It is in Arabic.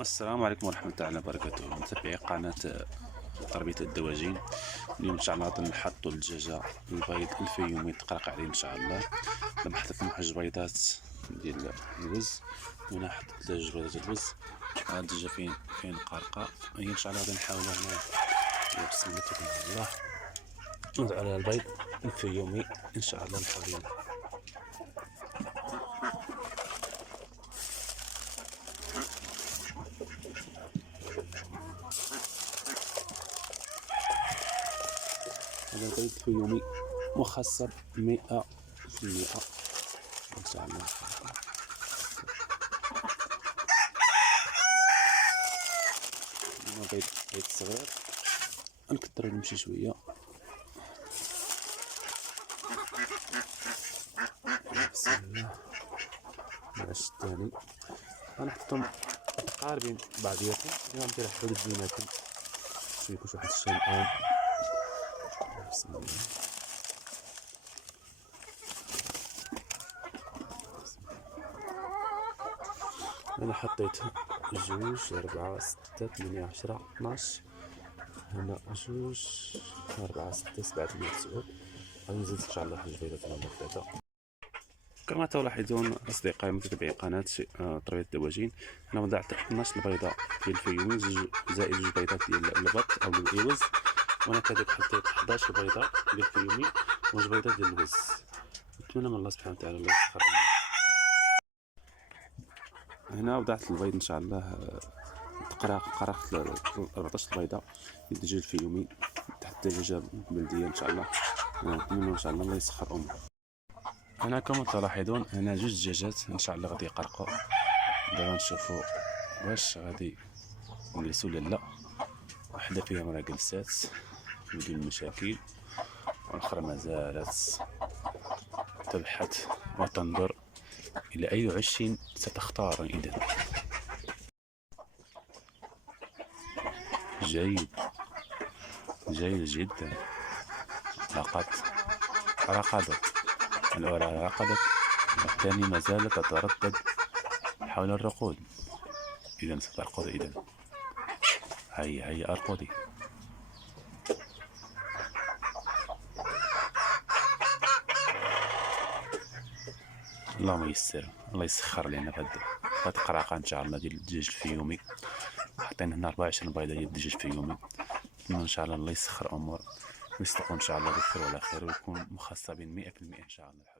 السلام عليكم ورحمة الله وبركاته، متابعي قناة تربية الدواجن. اليوم إن شاء الله غادي نحطوا الدجاجة البيض الفيومي تقرق عليه إن شاء الله. دابا حطيت لهم جوج بيضات ديال الوز، وهنا حطيت جوج بيضات ديال الوز. ها الدجاجة فين قارقة، هي إن شاء الله غادي نحاولوا هنا بسم الله توكلنا على الله نوضعوا عليها البيض الفيومي إن شاء الله نحاولوا. هذا البيض الفيومي مخصب 100% إن شاء الله. هنا بيض صغير نكترو نمشي شوية. بسم الله. العش الثاني غنحطهم متقاربين بعضياتهم، غندير حدود بيناتهم باش ميكونش واحد الشيء. بسم الله. أنا حطيت جوج 4 6 8 10 12. هنا جوج 4 6 7 8 9. غادي نزيد إن شاء الله جوج بيضات هنا ثلاثة. كما تلاحظون أصدقائي متابعي قناة تربية الدواجن، أنا وضعت 12 بيضة ديال الفيومي زائد جوج بيضات ديال البط أو الإيوز، وأنا كذلك حطيت 11 بيضة ديال الفيومي وجوج بيضات ديال اللوز. نتمنى من الله سبحانه وتعالى الله يسخر. هنا وضعت البيض إن شاء الله قرقت 14 بيضة ديال الدجاج الفيومي تحت الدجاجة البلدية إن شاء الله. نتمنى إن شاء الله الله يسخر أمور. هنا كما تلاحظون هنا جوج دجاجات ان شاء الله غادي يقرقوا. دابا نشوفوا واش غادي يجلسوا ولا لا. وحده فيهم راه جلسات بدون مشاكل، والاخرى ما زالت تبحث وتنظر الى اي عش ستختار. اذا جيد جدا. لقد رقدت الأولى، رقدت، والثانية ما زالت تتردد حول الرقود. إذا سترقد. إذا هيا أرقدي. اللهم يسر، الله يسخر لنا هاد القراقة إن شاء الله ديال الدجاج الفيومي. حطينا هنا 24 بيضة ديال الدجاج الفيومي. نتمنى إن شاء الله الله يسخر أمور ويصدقوا إن شاء الله بخير وعلى خير، ويكون مخصبين 100% إن شاء الله.